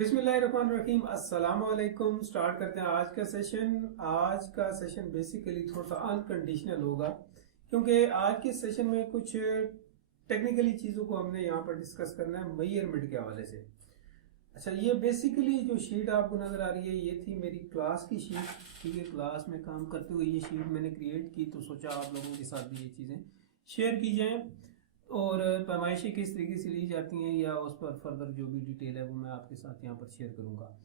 बिस्मिल्लाहिर्रहमानिर्रहीम अस्सलाम वालेकुम। स्टार्ट करते हैं आज का सेशन। आज का सेशन बेसिकली थोड़ा सा अनकंडीशनल होगा क्योंकि आज के सेशन में कुछ टेक्निकली चीज़ों को हमने यहाँ पर डिस्कस करना है मेजरमेंट के हवाले से। अच्छा, ये बेसिकली जो शीट आपको नज़र आ रही है ये थी मेरी क्लास की शीट। ठीक है, क्लास में काम करते हुए ये शीट मैंने क्रिएट की तो सोचा आप लोगों के साथ भी ये चीज़ें शेयर की जाएँ और पैमाइशें किस तरीके से ली जाती हैं या उस पर फर्दर जो भी डिटेल है वो मैं आपके साथ यहाँ पर शेयर करूँगा।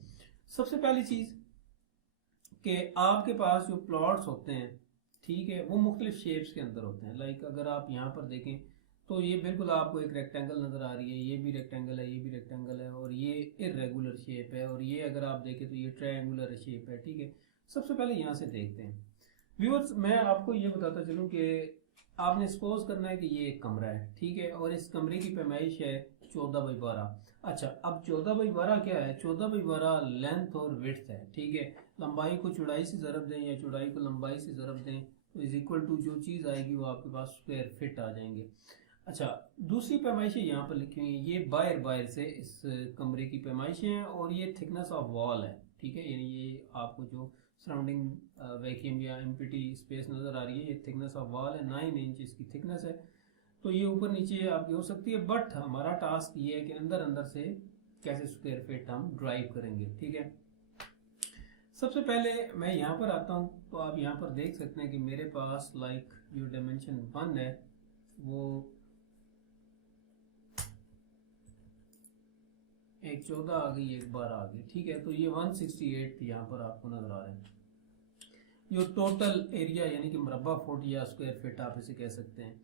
सबसे पहली चीज़ कि आपके पास जो प्लॉट्स होते हैं, ठीक है, वो मुख्तलिफ शेप्स के अंदर होते हैं। लाइक अगर आप यहाँ पर देखें तो ये बिल्कुल आपको एक रेक्टेंगल नज़र आ रही है, ये भी रेक्टेंगल है, ये भी रेक्टेंगल है और ये इर्रेगुलर शेप है और ये अगर आप देखें तो ये ट्रायंगुलर शेप है। ठीक है, सबसे पहले यहाँ से देखते हैं व्यूअर्स। मैं आपको ये बताता चलूँ कि आपने सपोज करना है कि ये एक कमरा है, ठीक है, और इस कमरे की पैमाइश है 14x12। अच्छा, अब 14x12 क्या है? 14x12 लेंथ और विड्थ है। ठीक है, लंबाई को चौड़ाई से ज़रब दें या चौड़ाई को लंबाई से ज़रब दें तो इज इक्वल टू जो चीज़ आएगी वो आपके पास स्क्वायर फिट आ जाएंगे। अच्छा, दूसरी पैमाइशें यहाँ पर लिखी हुई हैं, ये बायर बायर से इस कमरे की पैमाइशें हैं और ये थिकनेस ऑफ वॉल है। ठीक है, यानी ये आपको जो सराउंडिंग वैक्यूम या एम्प्टी स्पेस नज़र आ रही है, ये थिकनेस ऑफ वॉल है, 9 इंच इसकी थिकनेस है। तो ये ऊपर नीचे आपकी हो सकती है, बट हमारा टास्क ये है कि अंदर अंदर से कैसे स्क्वायर फीट हम ड्राइव करेंगे। ठीक है, सबसे पहले मैं यहाँ पर आता हूँ तो आप यहाँ पर देख सकते हैं कि मेरे पास लाइक जो डायमेंशन 1 है वो एक 14 आ गई, एक 12 आ गई। ठीक है, तो ये 168 यहाँ पर आपको नजर आ रहे हैं जो टोटल एरिया यानी कि मरबा फुट या स्क्वायर फीट आप इसे कह सकते हैं।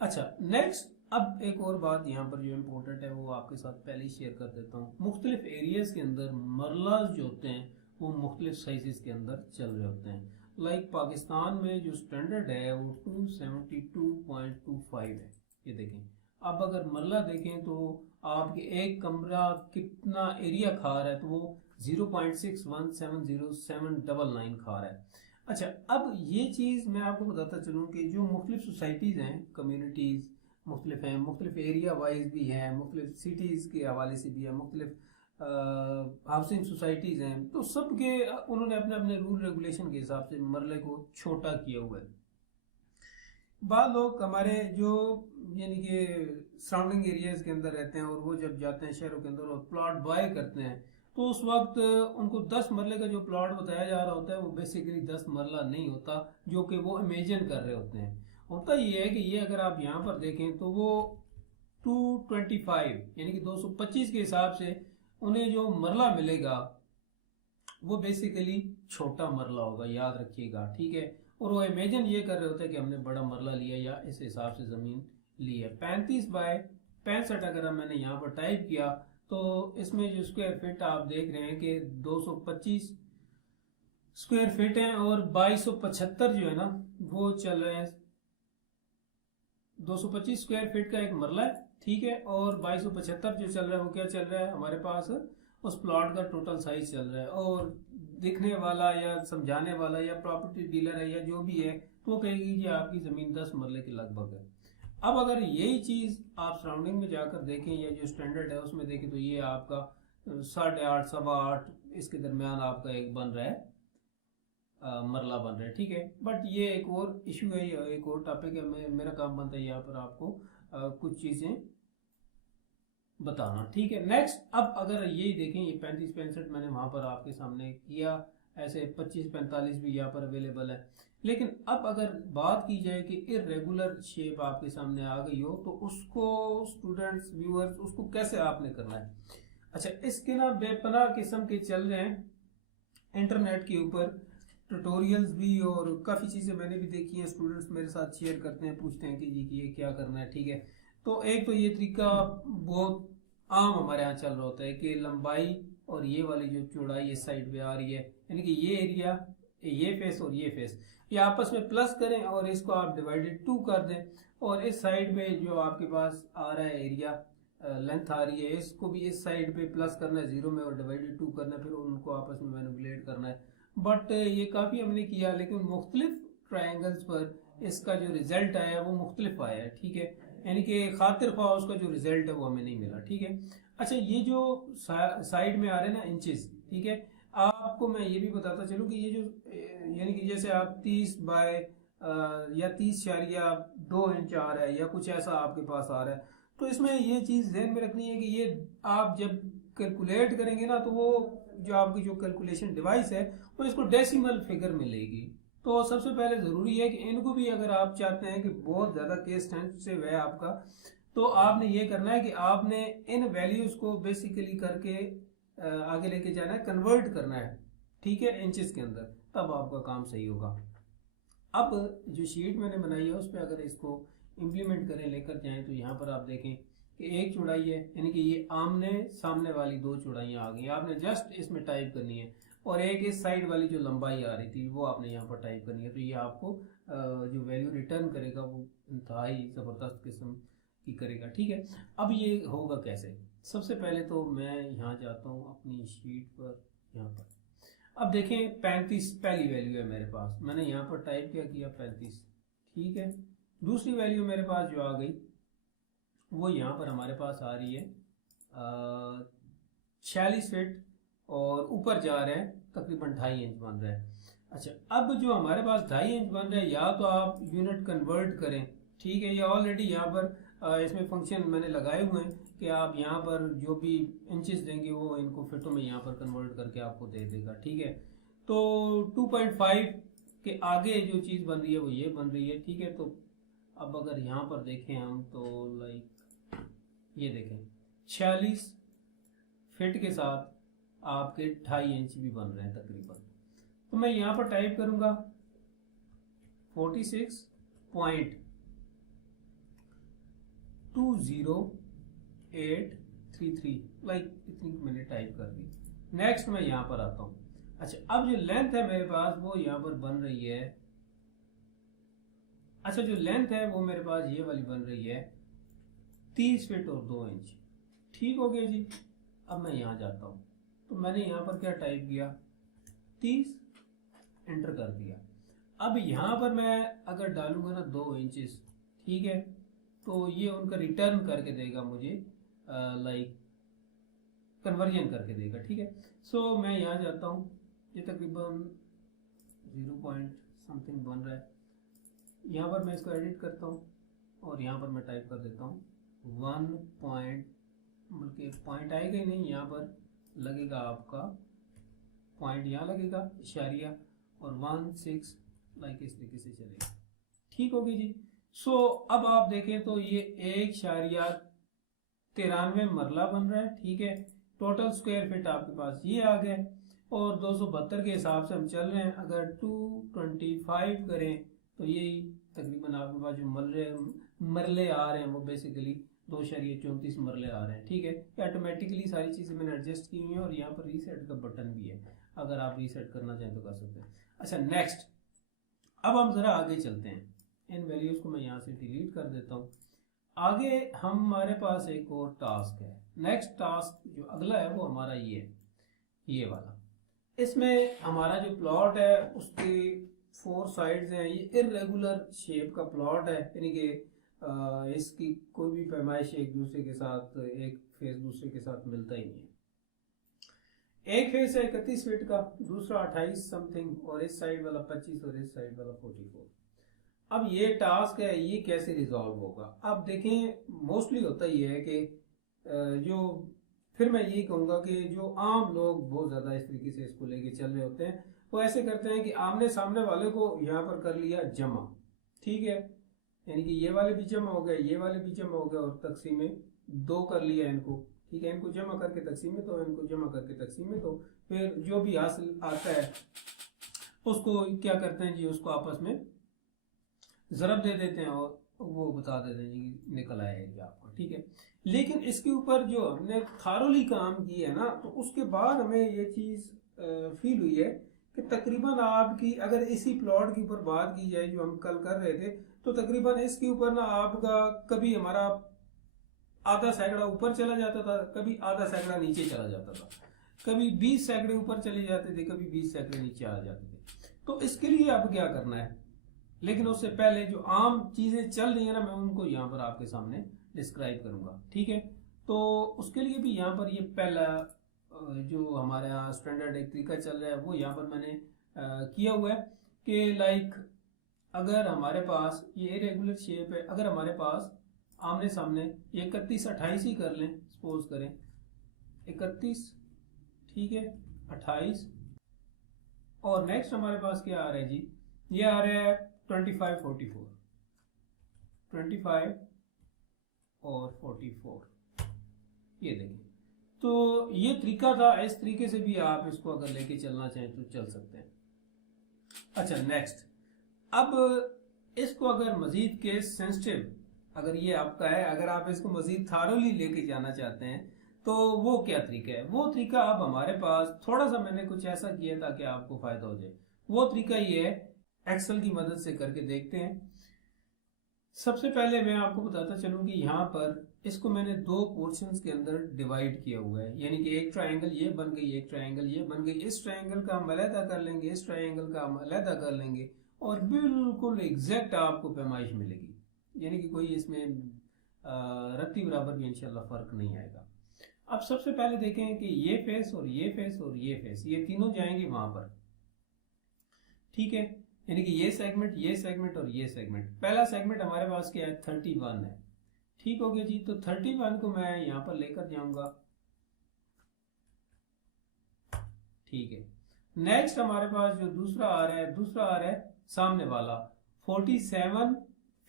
अच्छा, नेक्स्ट अब एक और बात यहाँ पर जो इम्पोर्टेंट है वो आपके साथ पहले ही शेयर कर देता हूँ। मुख्तलिफ एरियाज के अंदर मरलाज जो होते हैं वो मुख्तलिफ साइजेस के अंदर चल रहे होते हैं। लाइक पाकिस्तान में जो स्टैंडर्ड है वो 272.25 है। ये देखें, अब अगर मरला देखें तो आपके एक कमरा कितना एरिया खा रहा है तो वो 0.617079 खा रहा है। अच्छा, अब ये चीज़ मैं आपको बताता चलूँ कि जो मुख्तलिफ सोसाइटीज़ हैं, कम्युनिटीज़ मुख्तलिफ हैं, मुख्तलिफ एरिया वाइज भी हैं, मुख्तलिफ सिटीज़ के हवाले से भी है, मुख्तलिफ हाउसिंग सोसाइटीज़ हैं, तो सब के उन्होंने अपने अपने रूल रेगुलेशन के हिसाब से मरले को छोटा किया हुआ है। बाद लोग हमारे जो यानी कि सराउंडिंग एरियाज के अंदर रहते हैं और वो जब जाते हैं शहरों के अंदर और प्लॉट बाय करते हैं तो उस वक्त उनको 10 मरले का जो प्लॉट बताया जा रहा होता है वो बेसिकली 10 मरला नहीं होता जो कि वो इमेजिन कर रहे होते हैं। होता ये है कि ये अगर आप यहाँ पर देखें तो वो 225 यानी कि 225 के हिसाब से उन्हें जो मरला मिलेगा वो बेसिकली छोटा मरला होगा, याद रखिएगा। ठीक है, और वो इमेजिन ये कर रहे होते हैं कि हमने बड़ा मरला लिया या इस हिसाब से ज़मीन ली है। 35x65 अगर मैंने यहाँ पर टाइप किया तो इसमें जो स्क्वायर फीट आप देख रहे हैं कि 225 स्क्वायर फीट है और 2275 जो है ना वो चल रहे हैं। 225 स्क्वायर फीट का एक मरला है, ठीक है, और 2275 जो चल रहा है वो क्या चल रहा है हमारे पास उस प्लॉट का टोटल साइज चल रहा है। और दिखने वाला या समझाने वाला या प्रॉपर्टी डीलर है या जो भी है तो वो कहेगी कि आपकी ज़मीन 10 मरले के लगभग है। अब अगर यही चीज़ आप सराउंडिंग में जाकर देखें या जो स्टैंडर्ड है उसमें देखें तो ये आपका 8.5 8.25 इसके दरमियान आपका एक बन रहा है मरला बन रहा है। ठीक है, बट ये एक और इशू है, एक और टॉपिक है। मेरा काम बनता है यहाँ पर आपको कुछ चीज़ें बताना। ठीक है, नेक्स्ट अब अगर यही देखें ये 35-65 मैंने वहां पर आपके सामने किया, ऐसे 25-45 भी यहाँ पर अवेलेबल है। लेकिन अब अगर बात की जाए कि इरेगुलर शेप आपके सामने आ गई हो तो उसको स्टूडेंट्स व्यूअर्स उसको कैसे आपने करना है। अच्छा, इसके ना बेपनाह किस्म के चल रहे हैं इंटरनेट के ऊपर ट्यूटोरियल्स भी और काफ़ी चीज़ें मैंने भी देखी हैं। स्टूडेंट्स मेरे साथ शेयर करते हैं, पूछते हैं कि जी कि ये क्या करना है। ठीक है, तो एक तो ये तरीका बहुत आम हमारे यहाँ चल रहा होता है कि लंबाई और ये वाली जो चौड़ाई इस साइड पे आ रही है यानी कि ये एरिया, ये फेस और ये फेस, ये आपस में प्लस करें और इसको आप डिवाइडेड 2 कर दें और इस साइड पे जो आपके पास आ रहा है एरिया लेंथ आ रही है इसको भी इस साइड पे प्लस करना है 0 में और डिवाइडेड 2 करना है, फिर उनको आपस में मैनिपुलेट करना है। बट ये काफ़ी हमने किया लेकिन मुख्तलिफ ट्रायंगल्स पर इसका जो रिजल्ट आया वो मुख्तलिफ आया है। ठीक है, यानी कि खातिर ख्वाह उसका जो रिजल्ट है वो हमें नहीं मिला। ठीक है, अच्छा, ये जो साइड में आ रहे हैं ना इंचेस, ठीक है, आपको मैं ये भी बताता चलूँ कि ये जो यानी कि जैसे आप 30 बाय या 30.2 इंच आ रहा है या कुछ ऐसा आपके पास आ रहा है, तो इसमें ये चीज़ ध्यान में रखनी है कि ये आप जब कैलकुलेट करेंगे ना, तो वो जो आपकी जो कैलकुलेशन डिवाइस है वो इसको डेसिमल फिगर मिलेगी। तो सबसे पहले ज़रूरी है कि इनको भी, अगर आप चाहते हैं कि बहुत ज़्यादा केस सेंसिटिव है आपका, तो आपने ये करना है कि आपने इन वैल्यूज को बेसिकली करके आगे लेके जाना है, कन्वर्ट करना है, ठीक है, इंचेस के अंदर, तब आपका काम सही होगा। अब जो शीट मैंने बनाई है उस पर अगर इसको इम्प्लीमेंट करें, लेकर जाएं, तो यहाँ पर आप देखें कि एक चौड़ाई है, यानी कि ये आमने सामने वाली दो चौड़ाइयाँ आ गई, आपने जस्ट इसमें टाइप करनी है, और एक इस साइड वाली जो लंबाई आ रही थी वो आपने यहाँ पर टाइप करनी है। तो ये आपको जो वैल्यू रिटर्न करेगा वो इंतहाई ज़बरदस्त किस्म की करेगा, ठीक है। अब ये होगा कैसे? सबसे पहले तो मैं यहाँ जाता हूँ अपनी शीट पर, यहाँ पर अब देखें 35 पहली वैल्यू है मेरे पास, मैंने यहाँ पर टाइप किया 35, ठीक है। दूसरी वैल्यू मेरे पास जो आ गई वो यहाँ पर हमारे पास आ रही है 46 फीट, और ऊपर जा रहे हैं तकरीबन 2.5 इंच बन रहा है। अच्छा, अब जो हमारे पास 2.5 इंच बन रहा है, या तो आप यूनिट कन्वर्ट करें, ठीक है, या ऑलरेडी यहाँ पर इसमें फंक्शन मैंने लगाए हुए हैं कि आप यहाँ पर जो भी इंचेस देंगे वो इनको फिटों में यहाँ पर कन्वर्ट करके आपको दे देगा, ठीक है। तो 2.5 के आगे जो चीज़ बन रही है वो ये बन रही है, ठीक है। तो अब अगर यहाँ पर देखें हम, तो लाइक ये देखें 46 फिट के साथ आपके 2.5 इंच भी बन रहे हैं तकरीबन। तो मैं यहाँ पर टाइप करूँगा 46.20833, लाइक इतनी मैंने टाइप कर दी। नेक्स्ट मैं यहाँ पर आता हूँ। अच्छा, अब जो लेंथ है मेरे पास वो यहाँ पर बन रही है, अच्छा जो लेंथ है वो मेरे पास ये वाली बन रही है 30 फीट और 2 इंच, ठीक हो गया जी। अब मैं यहाँ जाता हूँ, तो मैंने यहाँ पर क्या टाइप किया 30, एंटर कर दिया। अब यहाँ पर मैं अगर डालूंगा ना 2 इंचेस, ठीक है, तो ये उनका रिटर्न करके देगा मुझे, लाइक कन्वर्जन करके देगा, ठीक है। सो मैं यहाँ जाता हूँ, ये तकरीबन 0 पॉइंट समथिंग बन रहा है, यहाँ पर मैं इसको एडिट करता हूँ और यहाँ पर मैं टाइप कर देता हूँ 1 पॉइंट, बल्कि पॉइंट आएगा ही नहीं, यहाँ पर लगेगा आपका पॉइंट, यहाँ लगेगा इशारिया, और 16 लाइक इस तरीके से चलेगा, ठीक होगी जी। सो अब आप देखें तो ये 1.93 मरला बन रहा है, ठीक है। टोटल स्क्वायर फीट आपके पास ये आ गया, और 272 के हिसाब से हम चल रहे हैं। अगर 225 करें तो यही तकरीबन आपके पास जो मरले आ रहे हैं वो बेसिकली 2.34 मरले आ रहे हैं, ठीक है। ऑटोमेटिकली सारी चीज़ें मैंने एडजस्ट की हुई हैं, और यहाँ पर रीसेट का बटन भी है, अगर आप रीसेट करना चाहें तो कर सकते हैं। अच्छा, नेक्स्ट अब हम ज़रा आगे चलते हैं, इन वैल्यूज़ को मैं यहाँ से डिलीट कर देता हूँ। आगे हमारे पास एक और टास्क है, नेक्स्ट टास्क जो अगला है वो हमारा ये है, ये वाला। इसमें हमारा जो प्लॉट है उसके 4 साइड्स हैं, ये इरेगुलर शेप का प्लॉट है, यानी कि इसकी कोई भी पैमाइश एक दूसरे के साथ, एक फेस दूसरे के साथ मिलता ही नहीं है। एक फेस है 31 फीट का, दूसरा 28 समथिंग, और इस साइड वाला 25 और इस साइड वाला 44। अब ये टास्क है, ये कैसे रिजॉल्व होगा? अब देखें, मोस्टली होता ही है कि जो, फिर मैं यही कहूँगा कि जो आम लोग बहुत ज़्यादा इस तरीके से इसको लेके चल रहे होते हैं, वो ऐसे करते हैं कि आमने सामने वाले को यहाँ पर कर लिया जमा, ठीक है, यानी कि ये वाले भी जमा हो गए, ये वाले भी जमा हो गए, और तकसीम में 2 कर लिया इनको, ठीक है। इनको जमा करके तकसीम में 2, इनको जमा करके तकसीम में 2, फिर जो भी हासिल आता है उसको क्या करते हैं जी, उसको आपस में ज़रब दे देते हैं और वो बता देते हैं जी निकल आया एरिया आपको, ठीक है। लेकिन इसके ऊपर जो हमने थारोली काम की है ना, तो उसके बाद हमें ये चीज़ फील हुई है कि तकरीबन आपकी, अगर इसी प्लॉट के ऊपर बात की जाए जो हम कल कर रहे थे, तो तकरीबन इसके ऊपर ना आपका कभी हमारा आधा सैकड़ा ऊपर चला जाता था, कभी आधा सैकड़ा नीचे चला जाता था, कभी 20 सैकड़े ऊपर चले जाते थे, कभी 20 सैकड़े नीचे आ जाते थे। तो इसके लिए अब क्या करना है, लेकिन उससे पहले जो आम चीज़ें चल रही है ना, मैं उनको यहाँ पर आपके सामने डिस्क्राइब करूंगा, ठीक है। तो उसके लिए भी यहाँ पर ये पहला जो हमारे यहाँ स्टैंडर्ड एक तरीका चल रहा है वो यहाँ पर मैंने किया हुआ है कि लाइक अगर हमारे पास ये इरेगुलर शेप है, अगर हमारे पास आमने सामने 31 28 ही कर लें, सपोज करें 31, ठीक है, 28, और नेक्स्ट हमारे पास क्या आ रहा है जी, ये आ रहा है 25 44, 25 और 44, ये देखिए। तो ये तरीका था, इस तरीके से भी आप इसको अगर लेके चलना चाहें तो चल सकते हैं। अच्छा नेक्स्ट, अब इसको अगर मजीद केस सेंसिटिव अगर ये आपका है, अगर आप इसको मजीद थारोली लेके जाना चाहते हैं तो वो क्या तरीका है, वो तरीका अब हमारे पास थोड़ा सा मैंने कुछ ऐसा किया ताकि आपको फायदा हो जाए। वो तरीका ये है, एक्सेल की मदद से करके देखते हैं। सबसे पहले मैं आपको बताता चलूं कि यहाँ पर इसको मैंने दो पोर्शंस के अंदर डिवाइड किया हुआ है, यानी कि एक ट्रायंगल ये बन गई, एक ट्रायंगल ये बन गई। इस ट्रायंगल का हम अलहदा कर लेंगे, इस ट्रायंगल का हम अलहदा कर लेंगे, और बिल्कुल एग्जैक्ट आपको पैमाइश मिलेगी, यानी कि कोई इसमें रत्ती बराबर भी इंशाल्लाह फर्क नहीं आएगा। अब सबसे पहले देखें कि ये फेस और ये फेस और ये फेस, ये तीनों जाएंगे वहां पर, ठीक है, यानी कि ये सेगमेंट और ये सेगमेंट। पहला सेगमेंट हमारे पास क्या है, 31 है, ठीक हो गया जी। तो 31 को मैं यहां पर लेकर जाऊंगा, ठीक है। नेक्स्ट हमारे पास जो दूसरा आ रहा है सामने वाला 47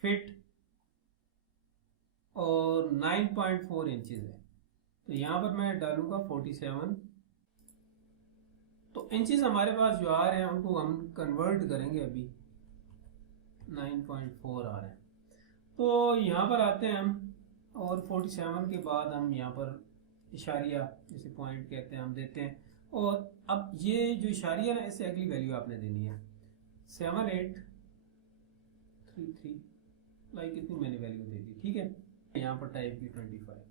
फीट और 9.4 इंचेस है। तो यहां पर मैं डालूंगा 47, तो इंचेस हमारे पास जो आ रहे हैं उनको हम कन्वर्ट करेंगे, अभी 9.4 आ रहे हैं। तो यहाँ पर आते हैं हम, और 47 के बाद हम यहाँ पर इशारिया जिसे पॉइंट कहते हैं हम देते हैं, और अब ये जो इशारिया ना इससे अगली वैल्यू आपने देनी है 7833, लाइक इतनी मैंने वैल्यू दे दी, ठीक है। यहाँ पर टाइप की 25,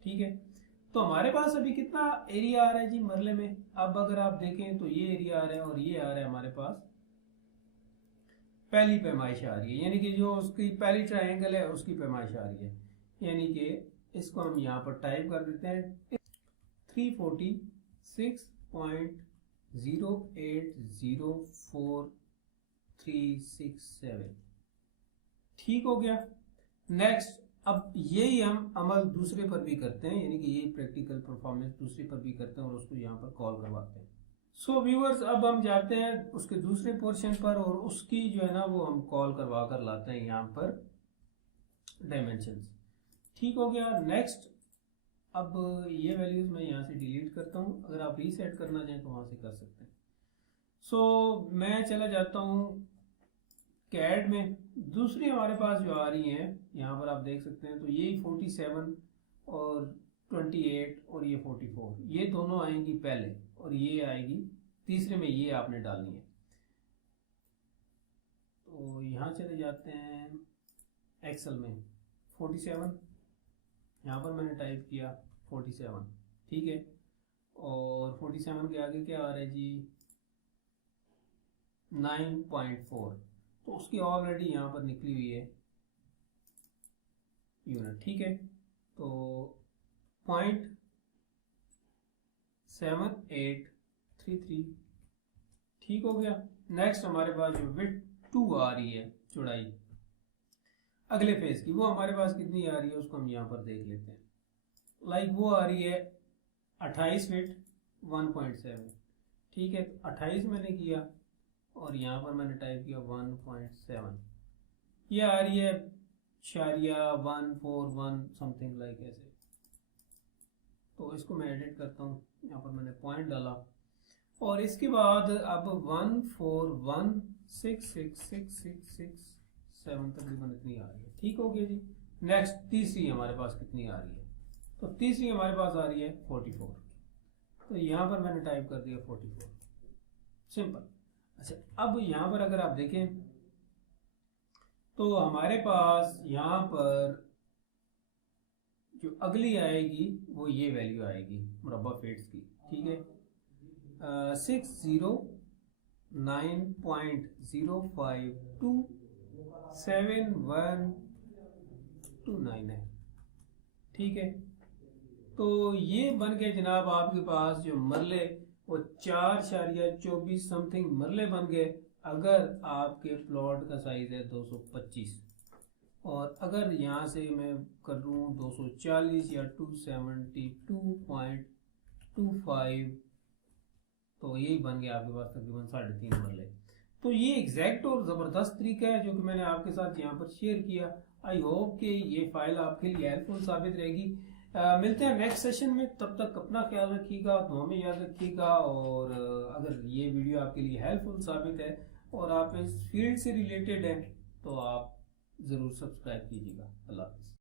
ठीक है। तो हमारे पास अभी कितना एरिया आ रहा है जी मरले में, अब अगर आप देखें तो ये एरिया आ रहा है और ये आ रहा है हमारे पास पहली पैमाइश आ रही है, यानी कि जो उसकी पहली ट्रायंगल है उसकी पैमाइश आ रही है, यानी कि इसको हम यहाँ पर टाइप कर देते हैं 346.080437, ठीक हो गया। नेक्स्ट, अब यही हम अमल दूसरे पर भी करते हैं, यानी कि यही प्रैक्टिकल परफॉर्मेंस दूसरे पर भी करते हैं और उसको यहाँ पर कॉल करवाते हैं। सो व्यूअर्स, अब हम जाते हैं उसके दूसरे पोर्शन पर और उसकी जो है ना वो हम कॉल करवा कर लाते हैं यहाँ पर डायमेंशंस, ठीक हो गया। नेक्स्ट, अब ये वैल्यूज मैं यहाँ से डिलीट करता हूँ, अगर आप रीसेट करना चाहें तो वहाँ से कर सकते हैं। सो मैं चला जाता हूँ कैड में, दूसरी हमारे पास जो आ रही है यहाँ पर आप देख सकते हैं, तो यही 47 और 28 और ये 44, ये दोनों आएंगी पहले और ये आएगी तीसरे में, ये आपने डालनी है। तो यहाँ चले जाते हैं एक्सेल में, 47 यहाँ पर मैंने टाइप किया 47, ठीक है, और 47 के आगे क्या आ रहा है जी 9.4, तो उसकी ऑलरेडी यहाँ पर निकली हुई है यूनिट, ठीक है। तो 0.7833, ठीक हो गया। नेक्स्ट हमारे पास जो विड्थ 2 आ रही है, चौड़ाई अगले फेस की, वो हमारे पास कितनी आ रही है उसको हम यहाँ पर देख लेते हैं। लाइक वो आ रही है 28 फीट 1.7, ठीक है। 28 मैंने किया और यहाँ पर मैंने टाइप किया 1.7, ये आ रही है शारिया 141 समथिंग लाइक ऐसे। तो इसको मैं एडिट करता हूँ, यहाँ पर मैंने पॉइंट डाला और इसके बाद अब 141666667 तकरीबन इतनी आ रही है, ठीक हो गया जी। नेक्स्ट, तीसरी हमारे पास कितनी आ रही है, तो तीसरी हमारे पास आ रही है 44, तो यहाँ पर मैंने टाइप कर दिया 44, सिंपल। अच्छा, अब यहाँ पर अगर आप देखें तो हमारे पास यहाँ पर जो अगली आएगी वो ये वैल्यू आएगी मुरब्बा फीट्स की, ठीक है। 609.0527129 है, ठीक है। तो ये बन के जनाब आपके पास जो मरले वो 4.24 समथिंग मरले बन गए अगर आपके प्लॉट का साइज है 225। और अगर यहाँ से मैं कर लूँ 240 या 272.25 तो यही बन गया आपके पास तकरीबन 3.5 मरले। तो ये एग्जैक्ट और ज़बरदस्त तरीका है जो कि मैंने आपके साथ यहाँ पर शेयर किया। आई होप कि ये फाइल आपके लिए हेल्पफुल साबित रहेगी। मिलते हैं नेक्स्ट सेशन में, तब तक अपना ख्याल रखिएगा, तो हमें याद रखिएगा। और अगर ये वीडियो आपके लिए हेल्पफुल साबित है और आप इस फील्ड से रिलेटेड हैं तो आप ज़रूर सब्सक्राइब कीजिएगा। अल्लाह हाफ़िज़।